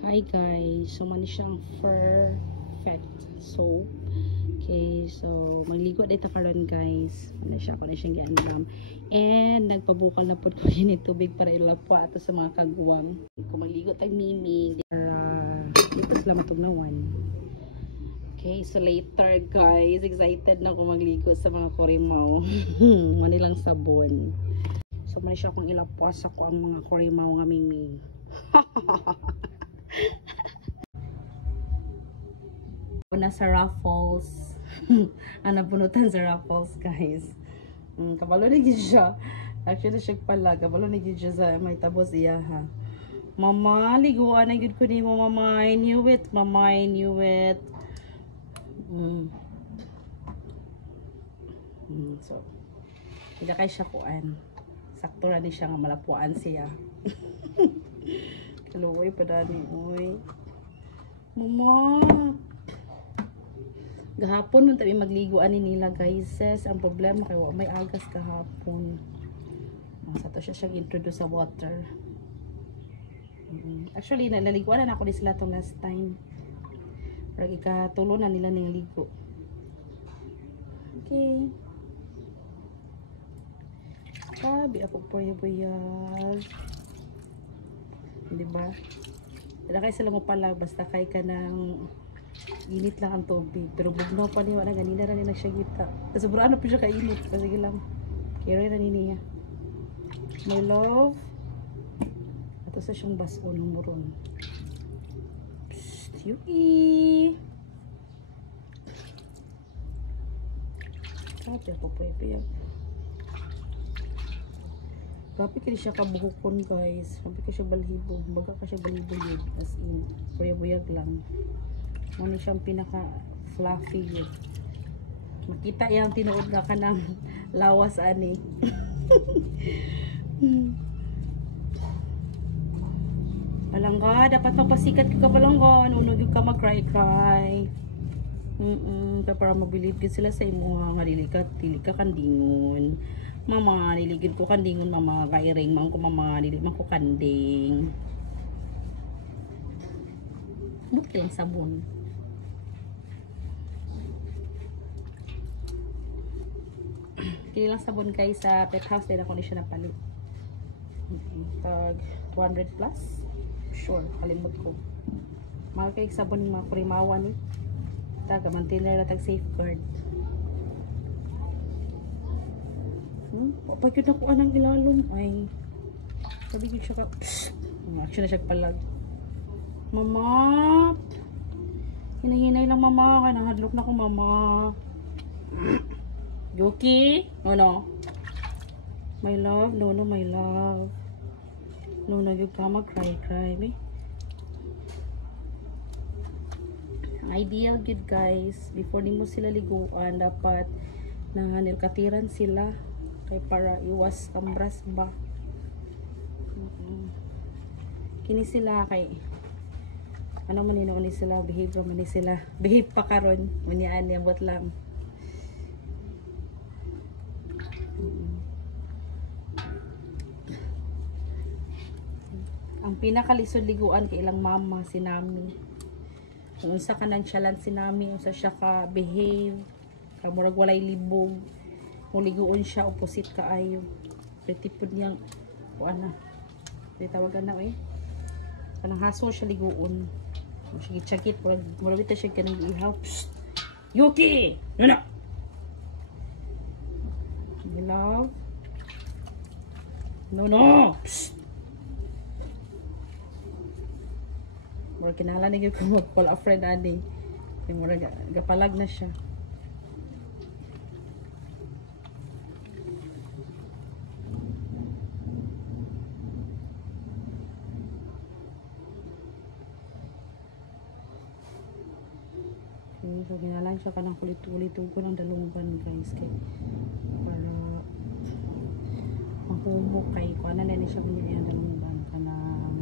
Hi guys, so man siyang perfect soap. Okay, so magligo dito karon guys. Ano siya ko na siyang giandam. And nagpabukal na pud ko ini tubig para ilapwa ato sa mga kagwang. Kung magligo tag mimi para dito sila matugnawan. Okay, so later guys, excited na ako magligo sa mga korimaw. Manilang sabon. So man siya kung ilapwa sa ko ang mga korimaw nga mimi. Nasa Raffles. Ano punutan sa Raffles guys. Kabalo ni gid siya. Actually siya pala kabalo ni gid siya sa may tabos iya ha. Mama, liguan na gid ko nimo mama. I knew it, mama, I knew it. So hindi kay siya kuan. Sakto ra ni siya nga malapuan siya. Kaluoy pa dani oy. Mama. Gahapon nung tabi magliguan ni nila guys. Ang problema kay wa may agas kahapon. Sa to siya introduce sa water. Actually naliguan na ako ni sila tong last time. Pero ikatulo na nila ning ligo. Okay. Sabi ako puyag. Diba? Wala kay sila mo pala basta kay ka ng init lang ang tubig. Pero bugnaw pa niya. Wala ganina rin na siya kita. Sobrang ano pa siya kainit. Sige lang. Kira na niya. My love. Ito sa siyang baso ng muron. Psst. Yuki. Sabi ako pwede. Grabe ka siya kabuhukon guys. Grabe ka siya balhibo. Baga ka siya balhibo yun. As in. Buyag lang. Ano siyang pinaka fluffy yun. Makita yung tinuod na ka ng lawas ani. Palangga, dapat mapasikat ka palangga. Nunog yung ka mag-cry-cry. Kaya para mabilib sila sa imo nga dili ka kandingon. Mama, niligid ko kandingon mama kairing man ko mama dili man ko kanding. Bukti ang sabon. Kini lang sabon guys sa pet house din ako ni siya napalit. Tag 200 plus. Sure, kalimot ko. Mahal kay sabon ni mga kurimawa ni. Tag maintainer la tag safeguard. Papagod na ko anang ilalom ay. Sabi ko siya ka. Action na siya palag. Mama. Hinahinay lang mama, kanang hadlok na ko mama. Yuki? No. My love? No, my love. No, you come cry, me. Ideal good guys. Before ni mo sila liguan, dapat nilkatiran sila. Kay para iwas kambras ba. Kini sila kay ano man ni sila, behave man ni sila. Behave pa karon, manian niya bot lang. Ang pinakalisod liguan kay ilang mama si Nami. Kung isa ka nonchalant si Nami, unsa siya ka behave, kamurag walay libog. Kung liguon siya opposite kaayo. Pretty pud niyang kuan na. Tawagan na kanang haso siya liguon. Sige chakit murag bita siya kanang ihaw. Yuki! No. My love. No. Psst. Mura kinala na gyud ko mag-call a friend ani. Kay mura gapalag na siya. So ginalan siya kanang kulit-ulit ko ng dalunggan guys kay para mahumok kay kuana na ni siya kunya yung dalunggan kanang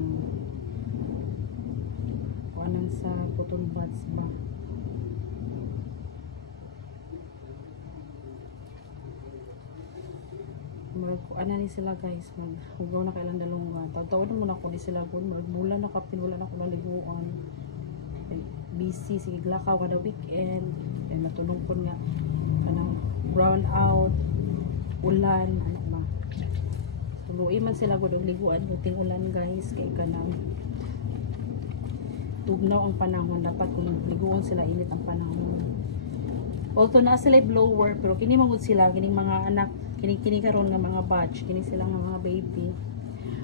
sa cotton buds ba. Murag ano ni sila guys, maghugaw na kailang dalungan. Tawad na muna ako ni sila gun, magmula na kapin, wala na ako naliguan. Busy, sige lakaw kada weekend. Kaya natulong ko nga, kanang brown out, ulan, ano ba. Tuluin man sila gun, liguan, buting ulan guys, kaya kanang tugnaw ang panahon. Dapat kung liguan sila, init ang panahon. Although na sila blower, pero kini magud sila, kining mga anak, kini karon nga mga batch, kini sila nga mga baby.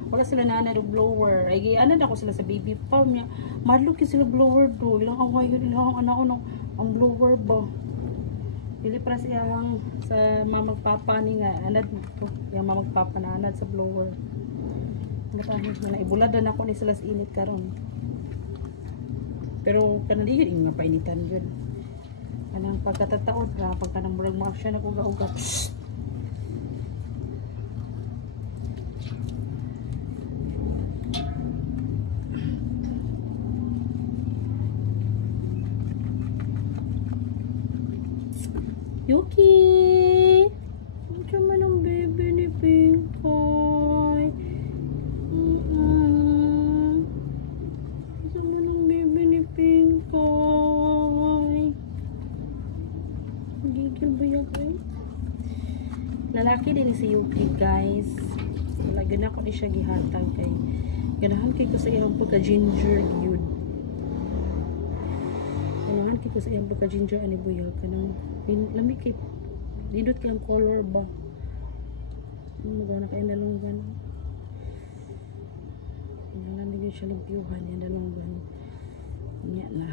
Wala sila na do blower. Ay anad ako sila sa baby farm niya. Madlok sila blower do. Ilang kawayo ilang anak ang blower ba. Dili para siyang sa mamagpapa ni nga anad to. Yang mamagpapa na anad sa blower. Matahid na ibuladan ako ni sila sa init karon. Pero kanang yun nga painitan yun. Kanang pagkatataod ra pagkanang murag mo siya naguga-uga. Yuki! Ang man ang baby ni Pinkoy. Ang man ang baby ni Pinkoy. Gigil ba yan guys? Lalaki din si Yuki guys. Lagyan ako ni siya gihatag kay ganahan kay ko sa iyang pagka-ginger yun. Ganahan kay ko sa iyang pagka-ginger ani buyag kanang lamig kay dindot kay ang color ba. Magawa na kayo dalunggan. Nalamig siya libyuhan yung dalunggan. Nya na.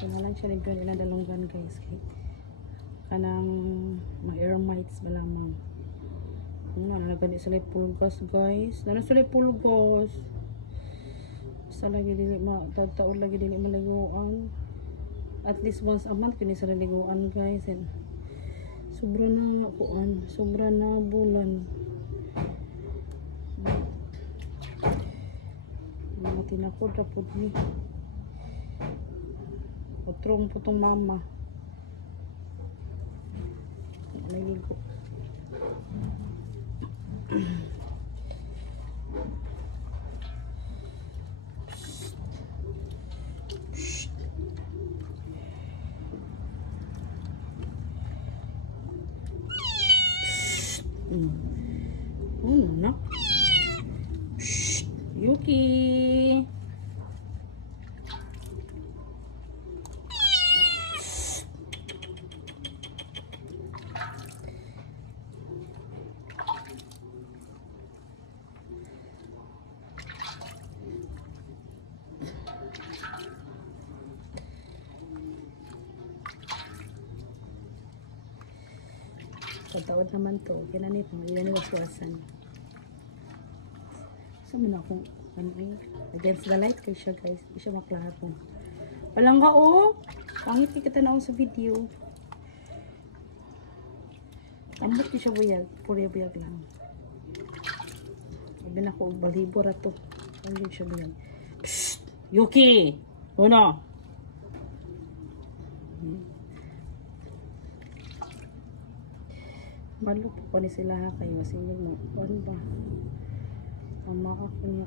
Kaya lang siya libyuhan ilang dalunggan guys. Kay kanang mga air mites ba lamang. Nalagani sila pulgas guys. Nana sila pulgas. Sa lagi dili taon lagi dili maliguan. At least once a month kini sa liguan guys. And sobra na kuan, sobra na bulan. Mga tinakod ra pud ni. Otrong putong mama. Naligo. Oh, no. Shh, Yuki. Pagtawad naman to, kinanit mo, ilan waswasan. So, muna akong, against the light kay siya guys, hindi siya maklaro. Walang ka oh! Pangit kita na ako sa video. Ambot di siya buyag, puri buyag lang. Sabi na ko, balibor ato. Hindi siya buyag. Psst! Yuki! Uno! Malo po ko ni sila ha kayo kasi yung ano ba mama ako niya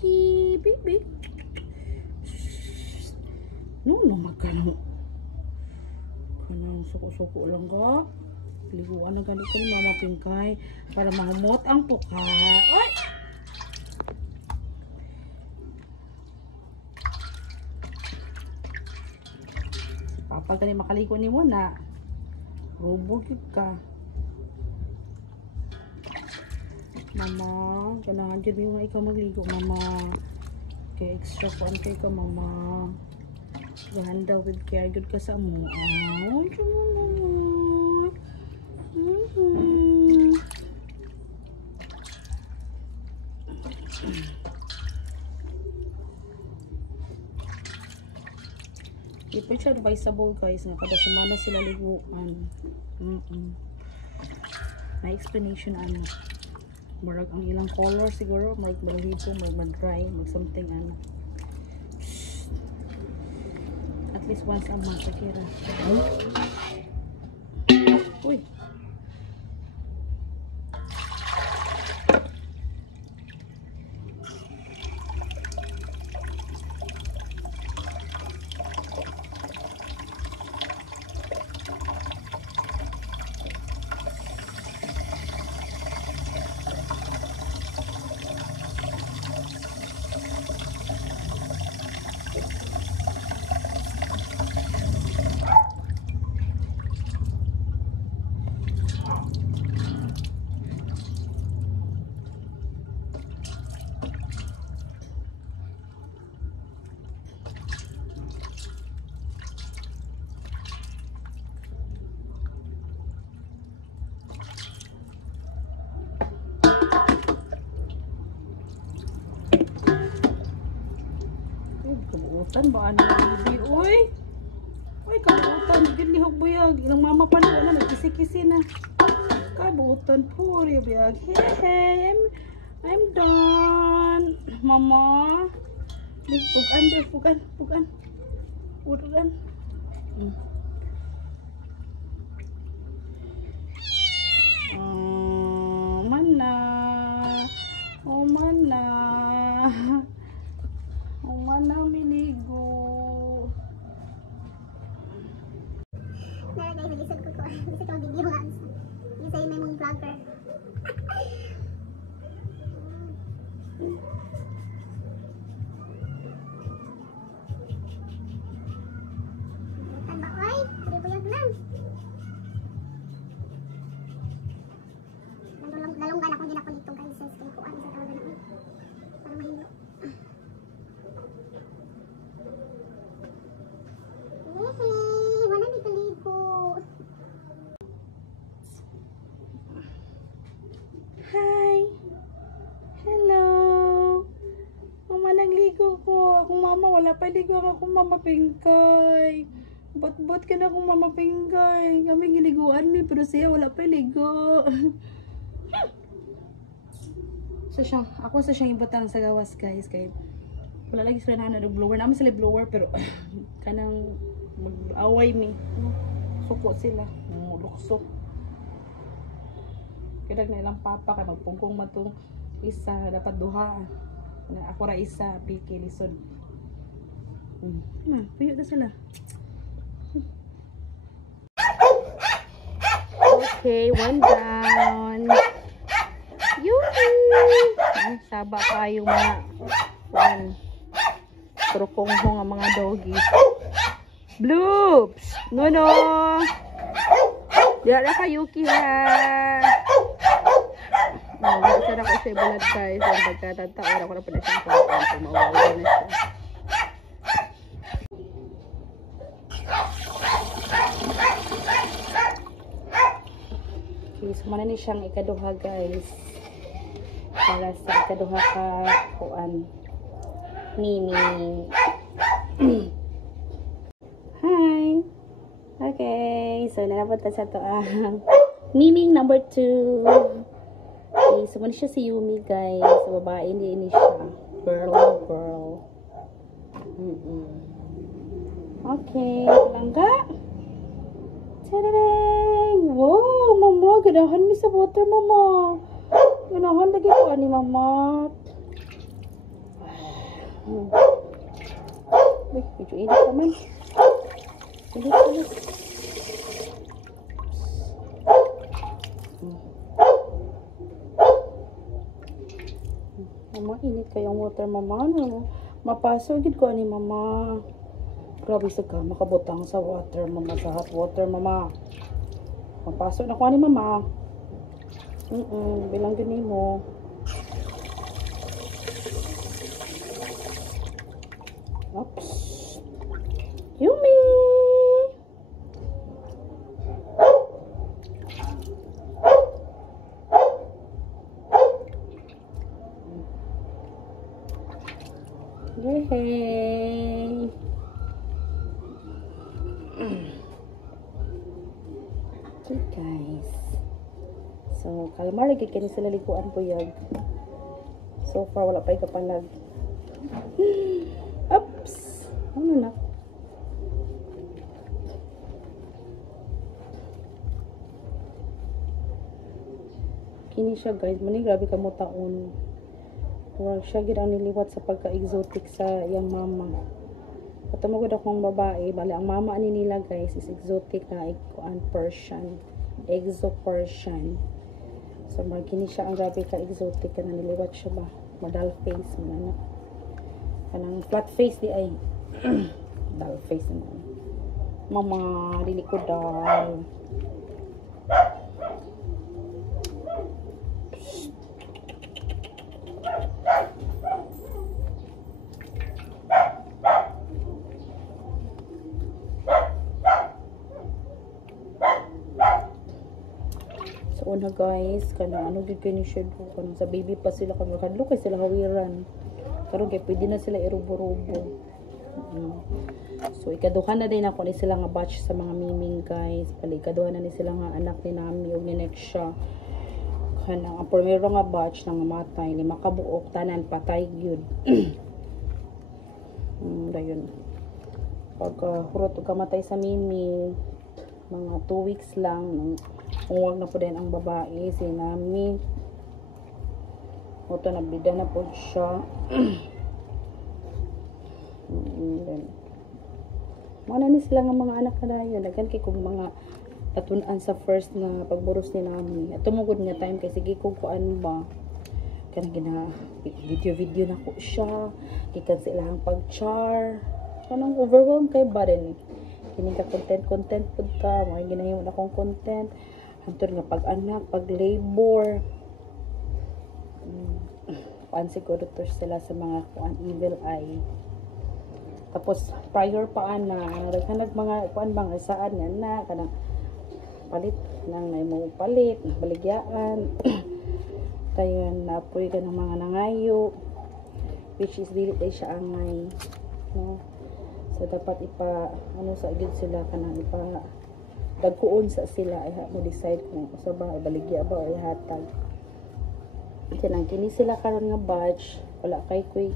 Yuki, baby. No, magkano. Kanang suko-suko lang ka. Liguan na ganit ka ni Mama Pingkay para mahumot ang puka. Ay! Papa gani makaligo ni mo na. Robog ka. Mama, ganahan dyan yung nga ikaw magligo, mama. Kaya extra ko antay ka, mama. Gahanda with care, good ka sa mo. Ay, dyan mo, mama. Di pa siya advisable guys nga kada semana sila liguan. May explanation ano. Murag ang ilang color siguro, murag balahibo, murag mag-dry, mag something ano. At least once a month kira. Uy. Kabuutan ba ano bibi? Uy! Uy, kabuutan. Gilihog buyag. Ilang mama pa na wala. Nagkisi-kisi na. Kabuutan po. Buyag. Hey, I'm done. Mama. Pugan. Mana. Oh, mana. Mana miligo. Meron guys, nag-isod ko. Gusto ko video nga. Yung sa'yo may mong vlogger. Tanda, oy! Pwede buyag lang. Nalunggan akong ginako dito guys. Sa kinikuan sa tawagan ako. Para mahilo. Hey, wala dito ligo. Hi. Hello. Mama, nagligo ko. Akong mama, wala pa ligo akong mama Pingkay. Bot-bot ka na akong mama Pingkay. Kami giniguan mi, pero siya wala pa ligo. Ako sa siyang ibutang sa gawas guys. Kaya wala lagi sila na blower. Naman sila blower, pero kanang mag-away mi. Suko sila. Lukso. Kaya na ilang papa kay magpungkong matong isa dapat duha. Ako ra isa piki lisod. Puyo na sila. Okay, one down. Yuhi! Saba kayo mga trukong ho nga mga doggy. Bloops! No. Diyan na kayuki ha. Isa na ko siya bulat guys. Ang pagkatataon ako na pala siyang pagkatataon. Mawawala na siya. Okay, so mana ni siyang ikaduha guys. Para sa ikaduha ka kuan. Mimi. Hi. Okay, so nanapunta sa to Miming number 2. Okay, so muna siya si Yumi guys. So babae hindi siya. Girl. Okay, langga. Tadadang! Wow, mama, ganahan mi sa water mama. Ganahan lagi ko ni mama. Uy, medyo init naman. Ulit. Mama, init kayong water mama. No? Mapasok gid ko ni mama. Grabe sa ka, makabutang sa water mama, sa hot water mama. Mapasok na ko ni mama. Bilang gani mo. Oops. Yumi! Kalmar lagi kini sila liguan po yag. So far wala pa ikapalag. Oops. Ano na? Kini siya guys, mani grabe ka mo taon. Wala siya gid ang niliwat sa pagka-exotic sa iyang mama. Katumagod akong babae, bali ang mama ani nila guys is exotic na Persian. Exo-Persian. So kini siya ang grabe ka exotic na niliwat siya ba. Madal face man. Kanang flat face di ay dull face naman. Mama, dili ko dull. So una guys, kanang ano gid kay ni siya do, kanang sa baby pa sila kanang kadlo kay sila hawiran. Karon kay pwede na sila irubo-rubo. So ikaduha na din ako ni sila nga batch sa mga miming guys. Pali ikaduha na ni sila nga anak ni nami ug ni next siya. Kanang ang primero nga batch nang matay, 5 kabuok tanan patay gyud. Dayon. Pagka hurot ug kamatay sa mimi, mga 2 weeks lang huwag na po din ang babae si nami. Oto na bida na po siya. Mana ni sila nga mga anak na yun. Dagan kay kong mga tatunan sa first na pagburos ni nami. At tumugod nga time kay sige kong kuan ba. Kanang gina video na ko siya. Gikan sila ang pag-char. Kanang overwhelmed kay ba rin. Kini ka content pud ka. Mga ginahimo na akong content. Hantod nga pag-anak, pag-labor. Kuan siguro to sila sa mga kuan evil eye. Tapos prior pa ana kanang mga kuan bang saan nga na kanang palit nang nay mo palit baligyaan. Dayon napoy ka ng mga nangayo which is dili day siya angay, no? So dapat ipa ano sa gid sila kanang ipa dagkuon sa sila ay mo decide kung usa ba baligya ba o ihatag. Kanang kini sila karon nga batch wala kay kuy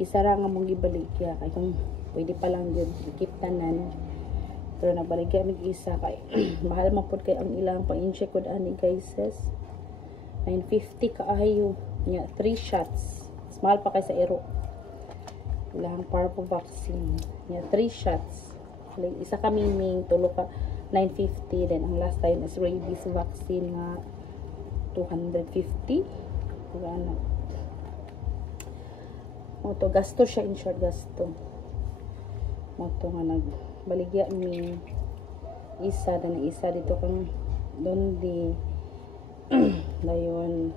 isa ra nga mong gibaligya kay kung pwede pa lang yun ikip tanan pero nabaligya mig isa kay mahal man pud kay ang ilang pang-inject kod ani guys sis 950 kaayo nya 3 shots mahal pa kay sa ero ilang parvo vaccine nya 3 shots isa ka miming tulo ka 950 then ang last time is rabies vaccine nga 250 ano moto gasto siya in short gasto moto nga nagbaligya mi isa na isa dito kang dondi dayon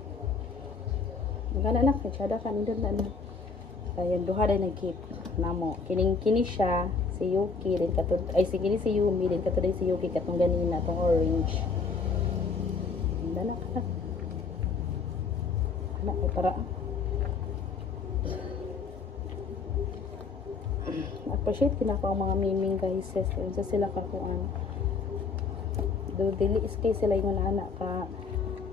magana anak tsada ka nindot na dayon duha day nagkip namo kini siya si Yuki din katud ay si kini si Yumi din katud si Yuki katong ganina tong orange dana ka anak ay para appreciate kinako ang mga miming guys sis sa sila kakuan do dili kay sila yung anak ka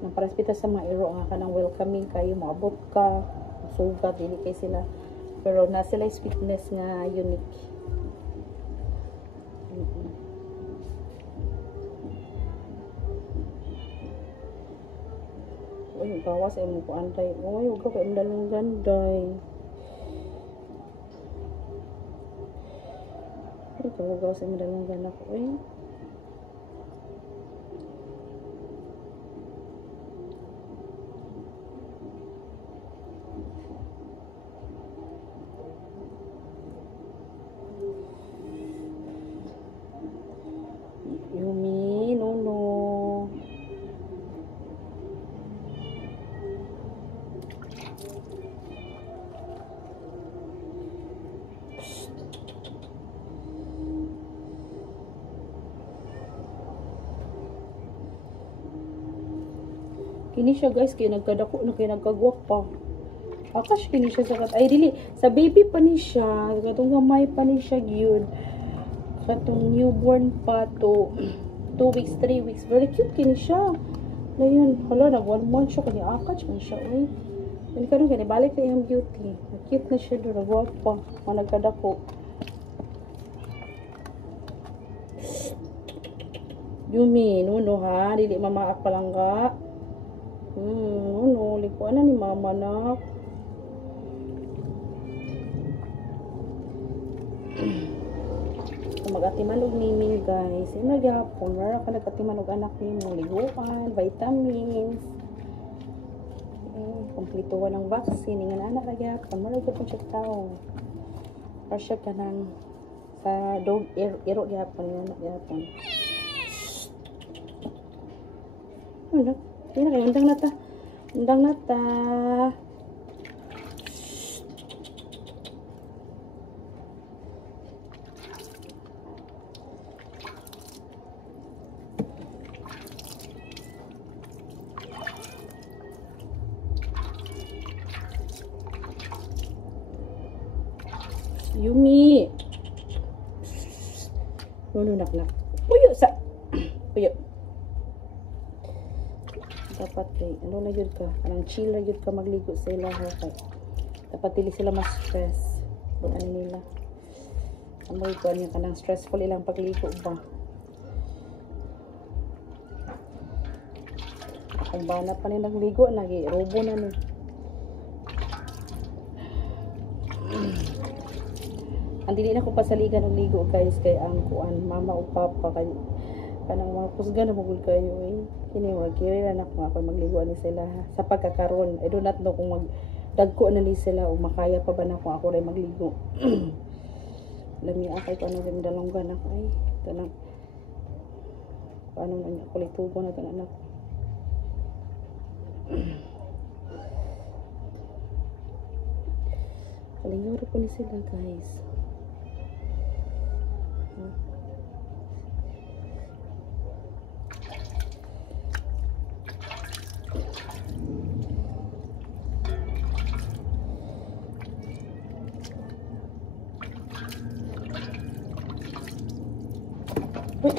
nang paraspita sa mga ero nga kanang welcoming kayo maabot ka sugat dili kay sila pero na sila sweetness nga unique. Uy, bawas ay mo ko antay. Uy, huwag ka kayo dalang ganday. Ito mo gawas ay madalang ganak. Uy. Yumi, no. Kini siya guys, kaya nagkadako na kaya nagkagwak pa. Akas kini siya sa kat. Ay dili, sa baby pa ni siya. Katong gamay pa ni siya gyud. Katong newborn pa to 2 weeks, 3 weeks. Very cute kini siya. Ayun, hala, nag-1 month siya, kanya akach man siya, uy. Yan ka rin, kanya balik na yung beauty. Cute na siya doon, nagwapa, managkadako. Yumi, nuno ha, dili mamaak palangga. Nuno, likuan na ni mama na. Kung mag-atiman og niming guys, yung nagyapon, mara ka nag-atiman og anak ni mo, liguan, vitamins. Komplituan ng vaccine, nga anak nagyapon, mara ko siya tao. Para siya ka ng sa dog, iro gyapon, yung anak gyapon. Ano? Hindi na kayo. Undang na ta. Undang na ta. Yumi. Nuno naknak. Puyo sa. Puyo. Dapat kay ano na yun ka, anong chill na yun ka magligo sa ilaha kay dapat dili sila mas stress kung ano nila ang mga ikuan niya kanang stressful ilang pagligo ba. Akong bana pa ni nagligo nagi robo na ni ang dili na ko pasaligan ng ligo guys kay ang kuan mama o papa kay kanang mga kusga na magul kayo eh. Kini magkiri na ako magligo ni sila sa pagkakaroon. I do not know kung magdagko na ni sila o makaya pa ba na kung ako rin magligo. Lami akay ko ano rin dalonggan ako ay. Ito na. Paano na niya kulitugo na ito anak. Kalingaro ko ni sila guys. Wait.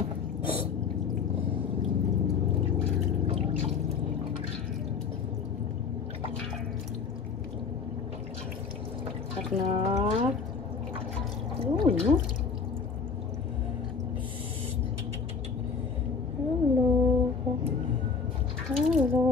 Anak. Oh, no. Hello. Hello.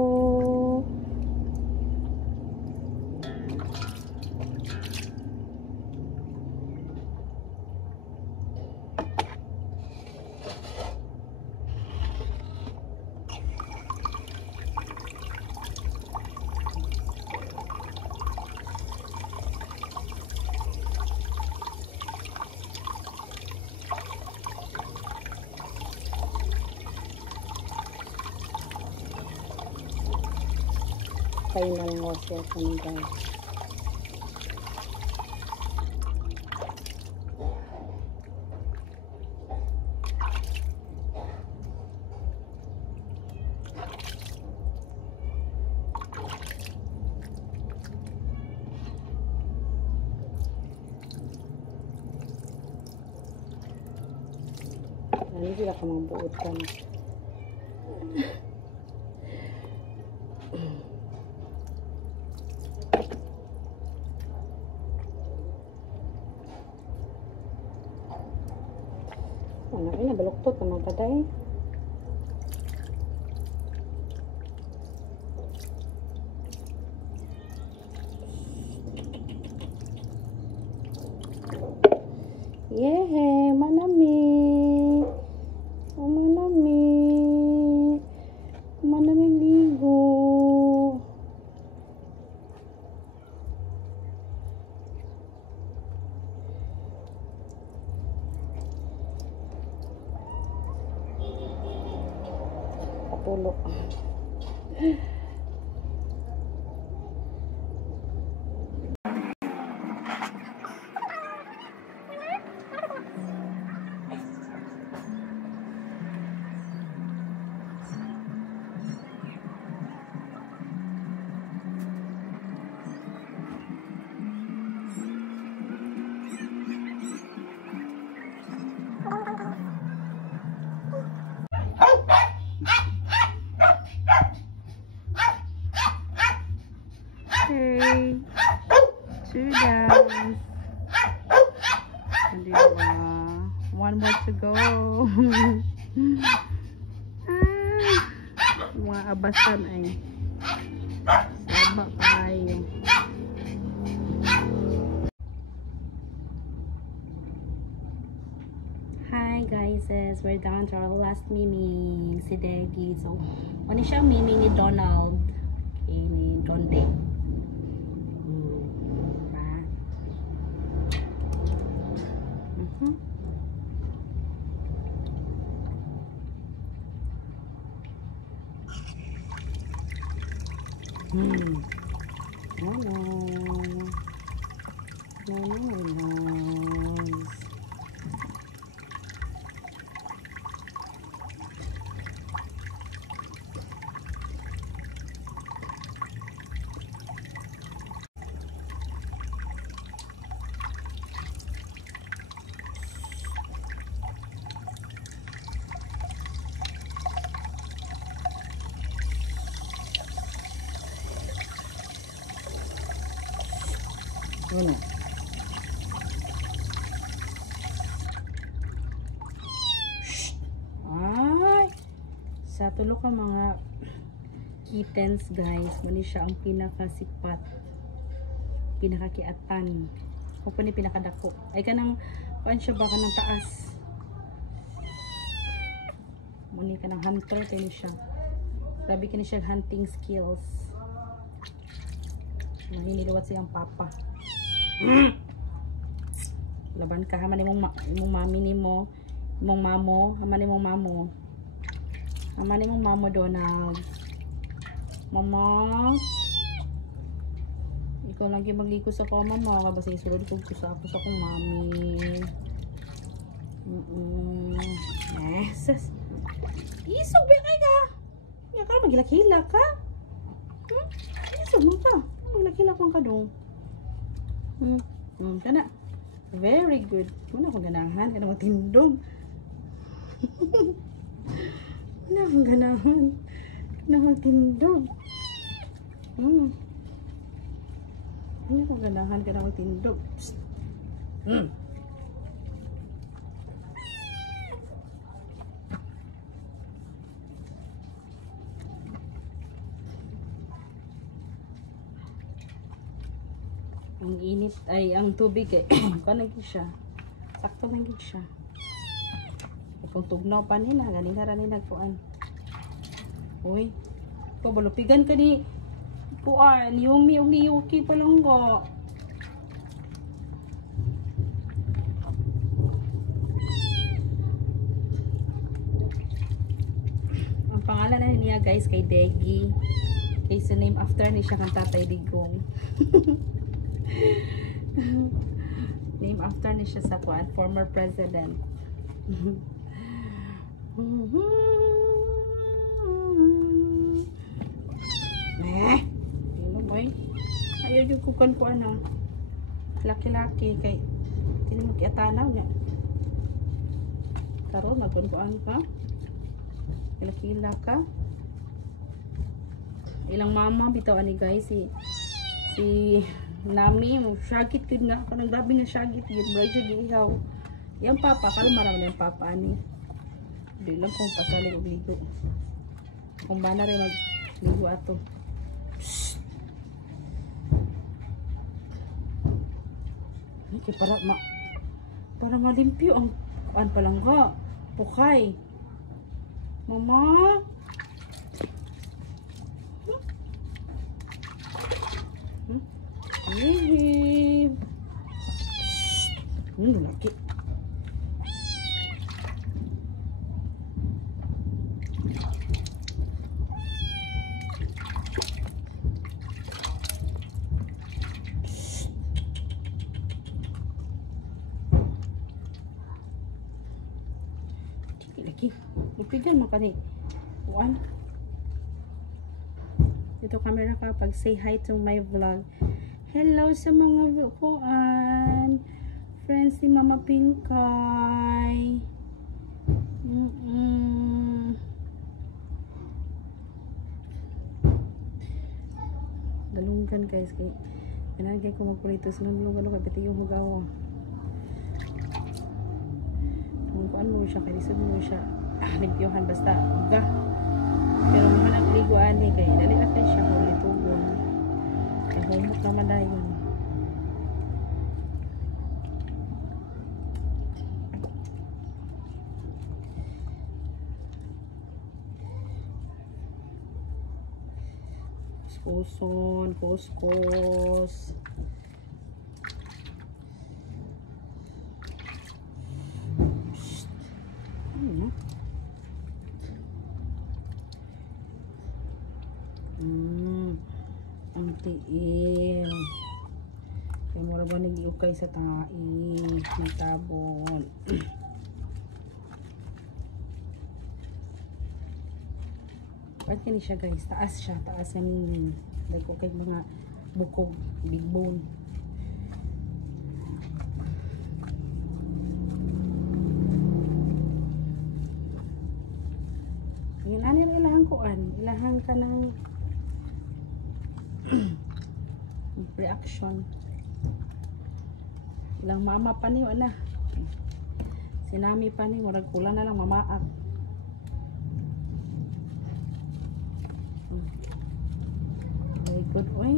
Final wash ya kami guys. Ini sila ka mga buutan. Anak ini baluktot naman taday. Yehe, manami. Oh, manami. Manami ligo. Patulog. Diba? One more to go. Mga abasan ay saba tayo. Hi guys, we're down to our last miming, si Deggy. So, ano siya miming ni Donald? Okay, ni Donde. Diba? No, no. No, no, no. Ano? Ay! Sa tulo ka mga kittens guys, mali siya ang pinakasipat, pinakakiatan. Kung po ni pinakadako. Ay kanang, kuan siya ba kanang taas? Muni ka ng hunter kayo siya. Grabe ka siya hunting skills. Mahiniluwat siyang papa. Laban ka haman imong mami nimo, imong mamo, haman imong mamo. Haman imong mamo Donald. Mama. Ikaw lang gyud magligo sa ko mama, basta isulod ko sa ako sa akong mami. Yes. Isog ba kay ka? Ya ka magilak-hilak ka? Isog mo ka. Magilak-hilak man ka dong. Kana. Very good. Muna akong ganahan. Kana matindog. Muna akong ganahan. Kana matindog. Muna akong ganahan. Kana matindog. Ang init ay ang tubig eh. Kanang siya. Sakto lang gid siya. Kung tugnaw pa nila, ganing ra ni nagkuan. Uy. Ko balupigan ka ni kuan, Yumi og ni Yuki pa lang go. Ang pangalan na niya guys kay Deggy. Kay sa name after ni siya kang Tatay Digong. Name after ni siya sa kuan, former president. Ano boy? Ayaw yung kukan ko ano. Laki-laki kay hindi mo kiatanaw nga. Karon magkuan ka. Laki-laki ka. Ilang mama bitaw ani guys si Nami mo syagit gid nga kanang grabe nga syagit gid bray siya giihaw. Yang papa kalmar man yung papa ani. Di lang kung pasalig og ligo. Kung ba na rin magligo ato. Okay, para malimpyo ang kuan palangga. Pukay. Mama. Hihib. Laki. Laki. Ipigan mo kani. Kuan. Dito camera ka pag say hi to my vlog. Hello sa mga kuan friends ni Mama Pinkay. Dalunggan guys kay kanang kay ko magkulitos nang dalunggan ko pati yung hugaw. siya kay lisod mo siya limpyohan basta uga. Pero mga nagliguan ni kay dali na kay siya kung litugon. Kay humok naman dayon. Kuskuson, kuskus. Ang tiil. Kaya mura ba nag-iukay sa tangai. Nagtabon. Ba't kani siya guys? Taas siya. Taas na minin. Dagko kay mga bukog. Big bone. Ngayon, ano yung ilahan koan? Ilahan ka ng reaction. Ilang mama pa niyo na. Sinami pa ni murag kulang na lang mamaak. Very good oy.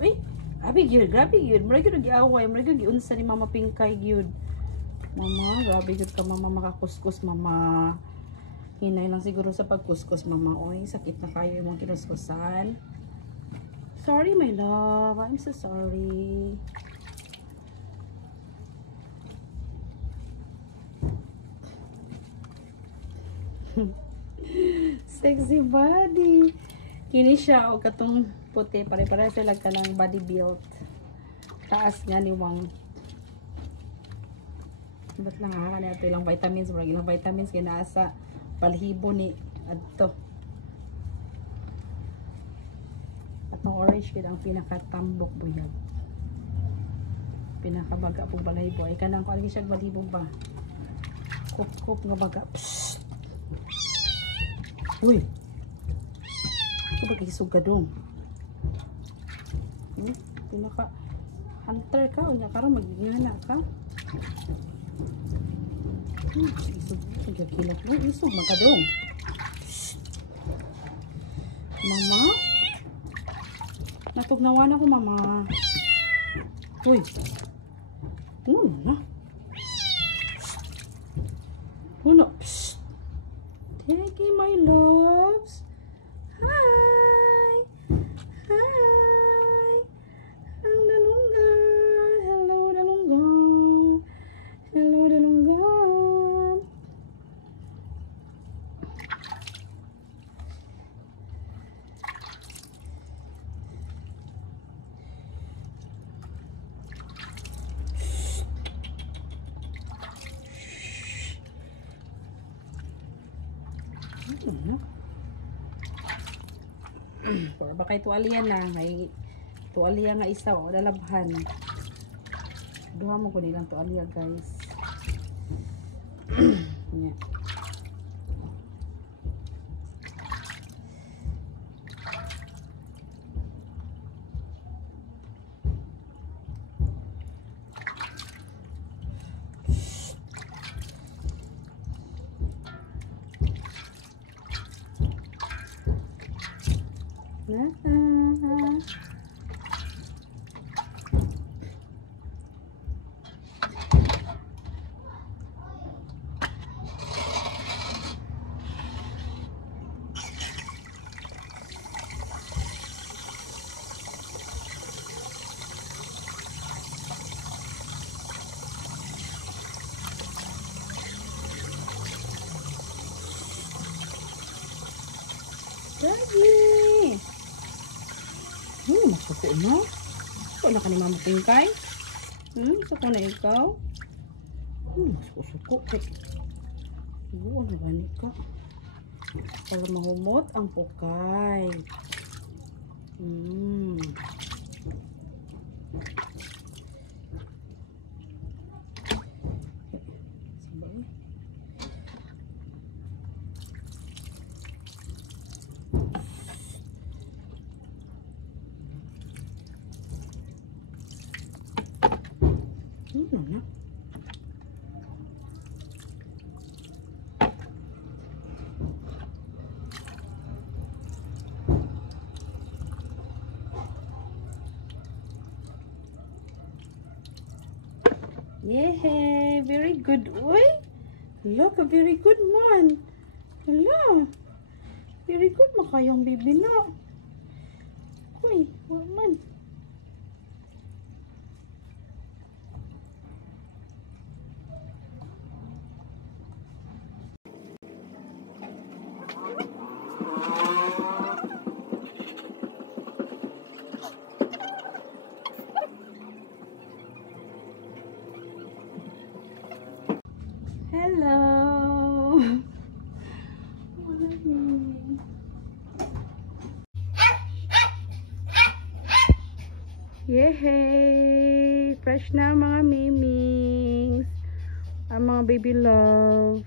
Uy, grabe gyud. Murag gyud giaway, murag gyud giunsa ni Mama Pingkay gyud. Mama, grabe gyud ka mama makakuskus mama. Hinay lang siguro sa pagkuskus mama. Oy, sakit na kayo yung mga kinuskusan. Sorry my love. I'm so sorry. Sexy body. Kini siya o katong puti. Pare-pare sila ka ng body build. Taas nga ni Wang. Ba't lang ha? Ito ilang vitamins. Marag ilang vitamins. Kinaasa palhibo ni adto. Atong orange kid ang pinakatambok buyag. Pinakabaga po balhibo. Ay kanang kung siya balhibo ba? Kup-kup nga baga. Psst. Uy! Ito ba kisugadong? Pinaka hunter ka. O niya karang magigana ka. Kilap mo. Isog magkadong. Mama? Natugnawan ako mama. Uy! Ano na? Uno. Psst! Thank you, my loves. Hi! Hi! Ang dalunggan. Hello, dalunggan. Hello, dalunggan. Or baka tuwalya na may tuwalya nga isa o lalabhan duha mo ko nilang tuwalya guys. Yeah. Daddy! Masuko na. Suko na ka ni Mama Pingkay. Suko na ikaw. Masuko-suko. Ano gani ka? Para mahumot ang pukay. Sabay. Ano na? Yay! Very good. Uy! Look, a very good man. Hala! Very good makayong bibi na. Uy, wala man. Hello. Yay! Fresh na mga mimings. Ang mga baby love.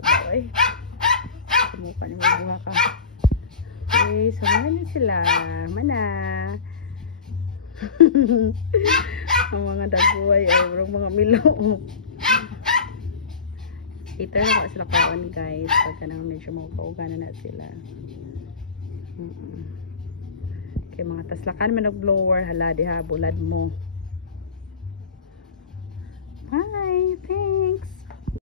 Sabay. Sumuka na magbuha ka. Okay, samahan na sila. Mana. Ang mga daguay o mga milo. Later na sila kaon guys. Pagka na medyo magpauganan na sila. Okay, mga taslakan man og blower hala diha bulad mo.